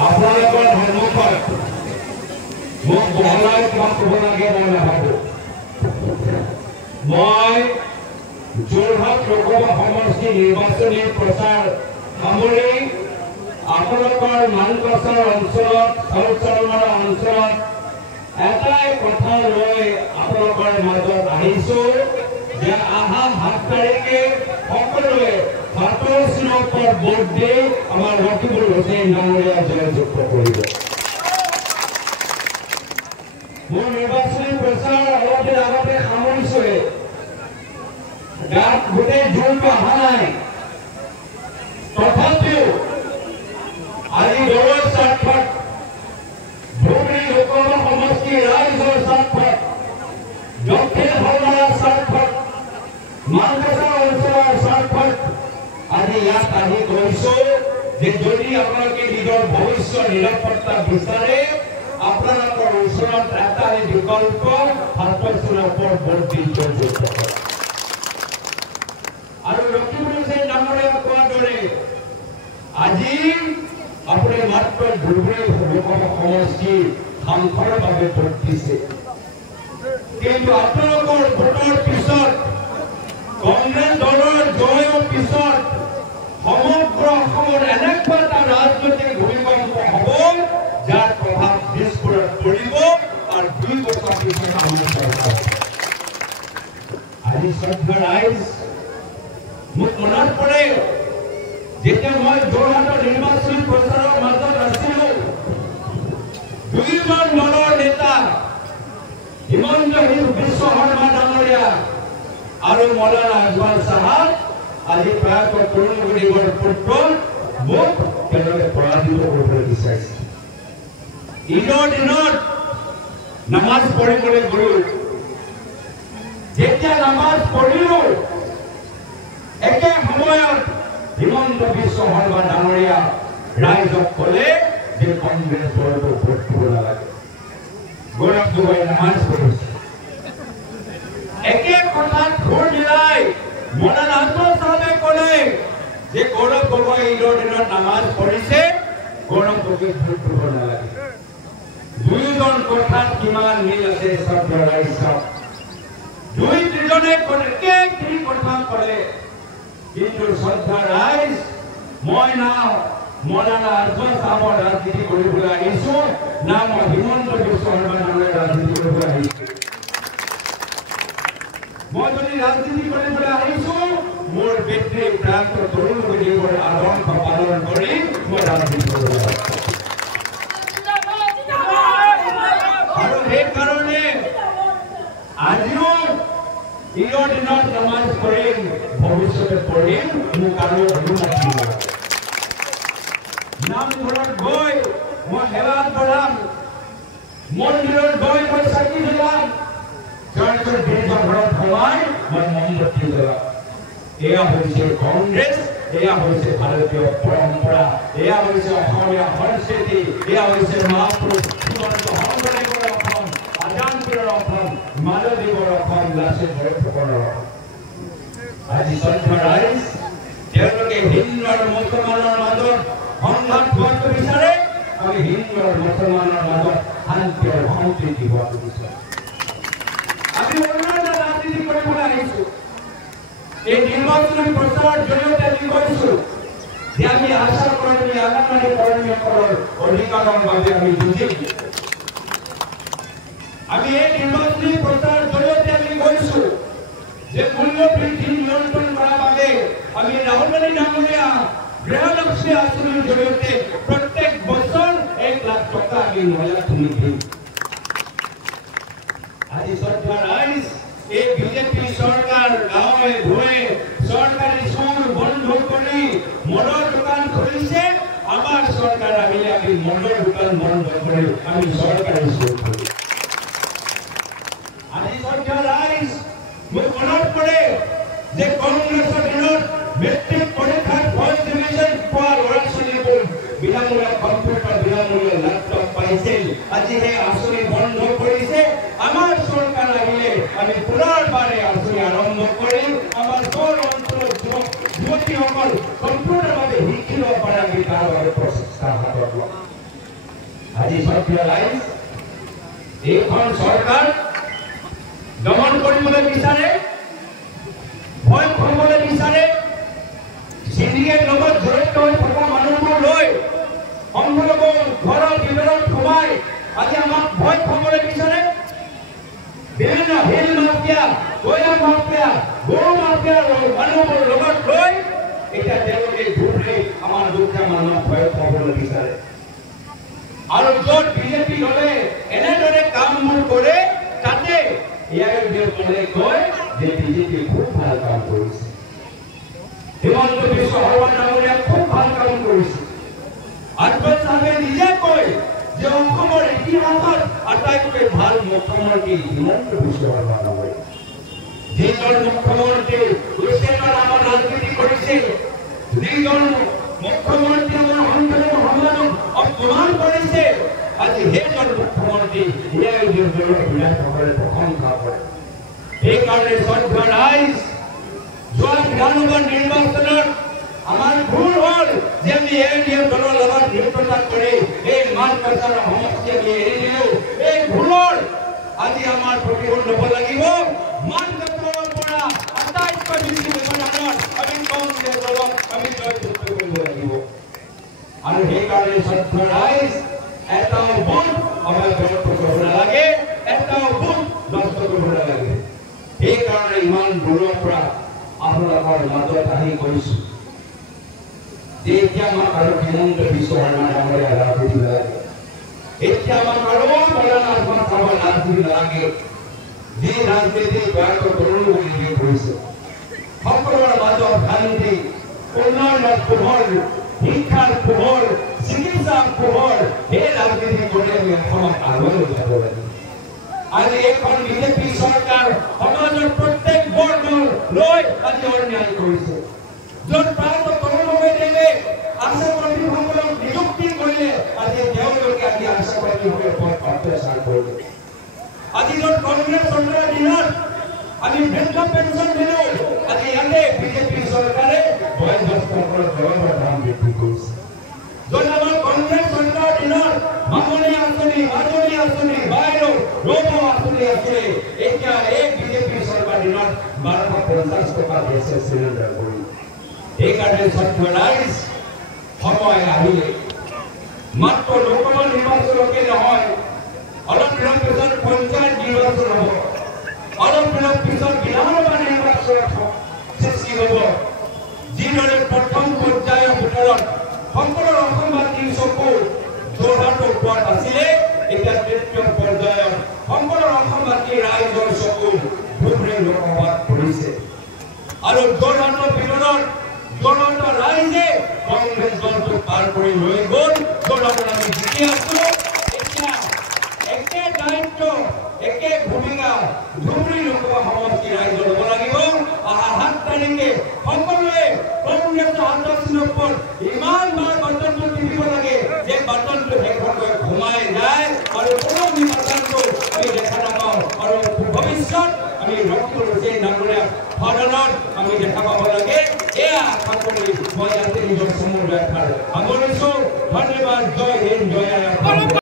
আপোনালোকৰ সন্মুখত মোক বহলাই কিবা ক'ব লাগে মই নাভাবোঁ। মই যোৰহাট লোকসভা সমষ্টিৰ নিৰ্বাচনী প্ৰচাৰ সামৰি আপোনালোকৰ মানকাছাৰ অঞ্চলত চাউলচৰমাৰা অঞ্চলত এটাই কথা লৈ আপোনালোকৰ মাজত আহিছোঁ যে অহা 7 তাৰিখে সকলোৱে হাতৰ চিনৰ ওপৰত ভোট দি আমাৰ ৰকিবুল হুছেইন ডাঙৰীয়া জয়যুক্ত কৰিব। মোৰ নিৰ্বাচনী প্ৰচাৰ অলপ দিন আগতে সামৰিছোৱে। গাত গোটেই জোৰটো অহা নাই, তথাপিও আজি দলৰ স্বাৰ্থত ধুবুৰী লোকসভা সমষ্টি ৰাইজৰ স্বাৰ্থত দক্ষিণ শালমাৰাৰ স্বাৰ্থত মানকাছাৰ অঞ্চলৰ স্বাৰ্থত আজি ইয়াত আহি কৈছো যে যদি আপোনালোকে নিজৰ ভৱিষ্যত নিৰাপত্তা বিচাৰে আপোনালোকৰ ওচৰত এটাই বিকল্প হাতৰ চিনৰ ওপৰত ভোট দি জয়যুক্ত কৰা। আৰু ৰকিবুল হুছেইন ডাঙৰীয়া কোৱাৰ দৰে আজি আপুনি মাত্ৰ ধুবুৰী লোকসভা সমষ্টিৰ সাংসদৰ বাবে ভোট দিছে, কিন্তু আপোনালোকৰ ভোটৰ পিছত কংগ্ৰেছ দলৰ জয়ৰ পিছত সমগ্ৰ অসমৰ এনেকুৱা এটা ৰাজনৈতিক ভূমিকম্প হ'ব যাৰ প্ৰভাৱ দিশপুৰত পৰিব আৰু 2 বছৰ পিছত আমাৰ চৰকাৰ। আজি শ্ৰদ্ধা ৰাইজ, মোক মনত পৰে যেতিয়া মই যোৰহাটৰ নিৰ্বাচনী প্ৰচাৰৰ মাজত আছিলো, 2জন দলৰ নেতা হিমন্ত বিশ্ব শৰ্মা ডাঙৰীয়া আৰু মৌলানা আজমান সাহাব আজি প্ৰয়াত তৰুণ গগৈৰ পুত্ৰ মোক তেওঁলোকে পৰাজিত কৰিবলৈ বিচাৰিছে। ঈদৰ দিনত নামাজ পঢ়িবলৈ গলো, যেতিয়া নামাজ পঢ়িলো একে সময়ত হিমন্ত বিশ্ব শৰ্মা ডাঙৰীয়া ৰাইজক ক'লে যে কংগ্ৰেছ দলটো ভোট দিব নালাগে। গৌৰৱ গগৈ নামাজ পঢ়িছে, একে কথাত ঘূৰ মিলাই মৌলানা আজমান সাহেবে ক'লে যে গৌৰৱ গগৈ ঈদৰ দিনত নামাজ পঢ়িছে, গৌৰৱ গগৈক ভোট দিব নালাগে। 2জন কথাত কিমান মিল আছে শ্ৰদ্ধা ৰাইজ চাওক। 2-3জনে একেখিনি কথা ক'লে, কিন্তু শ্ৰদ্ধা ৰাইজ মই না মৌলানা আজমান সাহেবৰ ৰাজনীতি কৰিবলৈ আহিছো, না মই হিমন্ত বিশ্ব শৰ্মা ডাঙৰীয়াৰ ৰাজনীতি কৰিবলৈ আহিছো। মই যদি ৰাজনীতি কৰিবলৈ আহিছো মোৰ পিতৃ প্ৰান্ত তৰুণ গগৈৰ আদৰ্শ পালন কৰি মই ৰাজনীতি কৰিবলৈ আহিছো। আৰু সেইকাৰণে আজিও ঈদৰ দিনত নামাজ পঢ়িম, ভৱিষ্যতে পঢ়িম, মোক আৰু অনুমতি লাগে। নামঘৰত গৈ মই সেৱা কৰাম, মন্দিৰত গৈ মই চাকি জ্বলাম, চাৰ্চৰ গীৰ্জাঘৰত সোমাই মই মমবতি জ্বলাম। এয়া হৈছে কংগ্ৰেছ, এয়া হৈছে ভাৰতীয় পৰম্পৰা, এয়া হৈছে অসমীয়া সংস্কৃতি, এয়া হৈছে মহাপুৰুষ শ্ৰীমন্ত শংকৰদেৱৰ অসম, আজানপীৰৰ অসম, মাধৱদেৱৰ অসম, লাচিত বৰফুকনৰ অসম। আজি শ্ৰদ্ধা ৰাইজ, তেওঁলোকে হিন্দু আৰু মুছলমানৰ মাজত সংঘাত হোৱাটো বিচাৰে, আমি হিন্দু আৰু মুছলমানৰ মাজত শান্তি আৰু সম্প্ৰীতি হোৱাটো বিচাৰো। আমি অন্য এটা ৰাজনীতি কৰিবলৈ আহিছো। এই নিৰ্বাচনী প্ৰচাৰৰ জৰিয়তে আমি কৈছো যে আমি আশা কৰ্মী, আংগনবাড়ী কৰ্মীসকলৰ অধিকাৰৰ বাবে আমি যুঁজিম। আমি এই নিৰ্বাচনী প্ৰচাৰৰ জৰিয়তে আমি কৈছো যে মূল্য বৃদ্ধি নিয়ন্ত্ৰণ কৰাৰ বাবে আমি ৰাহুল গান্ধী ডাঙৰীয়া গৃহলক্ষ্মী আঁচনিৰ জৰিয়তে প্ৰত্যেক বছৰ 1 লাখ টকা আমি মহিলাখিনিক দিম। আজি শ্ৰদ্ধা ৰাইজ, এই বিজেপি চৰকাৰ গাঁৱে ভূঞে চৰকাৰী স্কুল বন্ধ কৰি মদৰ দোকান খুলিছে। আমাৰ চৰকাৰ আহিলে আমি মদৰ দোকান বন্ধ কৰি আমি চৰকাৰী স্কুল খুলিম। আজি শ্ৰদ্ধা ৰাইজ, মোক মনত পৰে যে কংগ্ৰেছৰ দিনত মেট্ৰিক পৰীক্ষাত ফাৰ্ষ্ট ডিভিজন পোৱা ল'ৰা ছোৱালীবোৰ বিনামূলীয়া কম্পিউটাৰ, বিনামূলীয়া লেপটপ পাইছিল। আজি সেই আঁচনি বন্ধ কৰিছে। আমাৰ চৰকাৰ আহিলে আমি পুনৰবাৰে আঁচনি আৰম্ভ কৰিম। আমাৰ দল অঞ্চলৰ যুৱতীসকল কম্পিউটাৰ বাবে শিকিব পাৰে, আমি তাৰ বাবে প্ৰচেষ্টা হাতত ল'ম। আজি সক্ৰিয়ালাইজ এইখন চৰকাৰ দমন কৰিবলৈ বিচাৰে, ভয় খুৱাবলৈ বিচাৰে, চিন্ডিকেট লগত জড়িত হৈ থকা মানুহবোৰ লৈ সংখ্যালঘু ঘৰৰ ভিতৰত সোমাই আজি আমাক ভয় খুৱাবলৈ বিচাৰে। বিভিন্ন হিল মাফিয়া, কয়লা মাফিয়া, গৰু মাফিয়া মানুহবোৰ লগত লৈ এতিয়া তেওঁলোকে ঘূৰি আমাৰ দুখীয়া মানুহক ভয় খুৱাবলৈ বিচাৰে। আৰু য'ত বিজেপি দলে এনেদৰে কামবোৰ কৰে তাতে ইয়াৰে কয় যে বিজেপি খুব ভাল কাম কৰিছে, হিমন্ত বিশ্ব শৰ্মা ডাঙৰীয়া খুব ভাল কাম কৰিছে। আদবানী সাহেবে নিজে কয় যে অসমৰ ইতিহাসত আটাইতকৈ ভাল মুখ্যমন্ত্ৰী হিমন্ত বিশ্ব শৰ্মা ডাঙৰীয়া। যিজন মুখ্যমন্ত্ৰী উচ্চতৰ আমাৰ ৰাজনীতি কৰিছিল, যিজন মুখ্যমন্ত্ৰী আমাৰ সংখ্যালঘু সমাজক অপমান কৰিছে, আজি সেইজন মুখ্যমন্ত্ৰী বিধায়কসকলে প্ৰশংসা কৰে। সেইকাৰণে চৰকাৰ ৰাইজ যোৱা বিধানসভা নিৰ্বাচনত আমাৰ ভুল হ'ল যে আমি এনডিএ দলৰ লগত মিত্ৰতা কৰি এই মান প্ৰচাৰৰ সমষ্টি আমি এৰি দিলোঁ। এই ভুলৰ আজি আমাৰ প্ৰতিশোধ ল'ব লাগিব। মান প্ৰচাৰৰ পৰা আটাইতকৈ বেছি ব্যৱধানত আমি কংগ্ৰেছ দলক আমি জয়যুক্ত কৰিব লাগিব। আৰু সেইকাৰণে চৰকাৰ ৰাইজ এটাও ভোট আমাৰ দলত কৰিব নালাগে, এটাও ভোট নষ্ট কৰিব নালাগে। সেইকাৰণে ইমান দূৰৰ পৰা আপোনালোকৰ মাজত আহি কৈছো যে এতিয়া আমাক আৰু হিমন্ত বিশ্ব শৰ্মা ডাঙৰীয়া ৰাজনীতি নালাগে, এতিয়া আমাক আৰু ৰাজনীতি নালাগে। যি ৰাজনীতি ভাৰতৰ তৰুণ বুলি কৰিছে, সকলোৰে মাজত শান্তি, উন্নয়নৰ পোহৰ, শিক্ষাৰ পোহৰ, চিকিৎসাৰ পোহৰ, সেই ৰাজনীতি কৰি আমি অসমক আগুৱাই যাব লাগিব। আজি এখন বিজেপি চৰকাৰ সমাজৰ প্ৰত্যেক বৰ্গ লৈ আজি অন্যায় কৰিছে। য'ত ভাৰতৰ তৰুণসকলে আশাকৰ্মীসকলক নিযুক্তি কৰিলে, আজি তেওঁলোকে আজি আশাকৰ্মীসকলৰ ওপৰত অত্যাচাৰ কৰিলে। আজি য'ত কংগ্ৰেছ চৰকাৰৰ দিনত আমি বৃদ্ধ পেঞ্চন দিলোঁ, আজি ইয়াতে বিজেপি চৰকাৰে বয়োজ্যেষ্ঠসকলৰ দৰমহাৰ দাম বৃদ্ধি কৰিছে। য'ত আমাৰ কংগ্ৰেছ চৰকাৰৰ দিনত মামনি আঁচনি, মাজনী আঁচনি, বাইদেউ ৰৌব আঁচনি আছিলে, এতিয়া এই বিজেপি চৰকাৰৰ দিনত 1250 টকা গেছৰ চিলিণ্ডাৰ কৰি। সেইকাৰণে চৰকাৰ ৰাইজ সময় আহিলে মাত্ৰ লোকসভা নিৰ্বাচনকে নহয়, অলপ দিনৰ পিছত পঞ্চায়ত নিৰ্বাচন হ'ব, অলপ দিনৰ পিছত বিধানসভা নিৰ্বাচন সৃষ্টি হ'ব। যিদৰে প্ৰথম পৰ্যায়ৰ ভিতৰত সকলো অসমবাসীৰ চকু যোৰহাটৰ ওপৰত আছিলে, এতিয়া তৃতীয় পৰ্যায়ত সকলো অসমবাসী ৰাইজৰ চকু ধুবুৰী লোকসভাত পৰিছে। আৰু যোৰহাটৰ ভিতৰত যোৰহাটৰ ৰাইজে কংগ্ৰেছ দলটো পাৰ কৰি লৈ গ'ল। যোৰহাটত আমি জিকি আছো। এতিয়া একে দায়িত্ব, একে ভূমিকা ধুবুৰী লোকসভা সমষ্টি ৰাইজৰ ল'ব লাগিব। অহা 7 তাৰিখে সকলোৱে কংগ্ৰেছৰ হাতৰ ওপৰত ইমান বাৰ বাটনটো টিপিব লাগে যে বাটনটো শেষতকৈ ঘুমাই যায় আৰু কোনো নিৰ্বাচনটো আমি দেখা নাপাওঁ। আৰু ভৱিষ্যত আমি ডক্টৰ হুছেইন ডাঙৰীয়াক সদনত আমি দেখা পাব লাগে। এয়া আশা কৰি মই ইয়াতে নিজৰ সমুদ্ৰ সামৰিছোঁ। ধন্যবাদ। জয় হিন্দ, জয়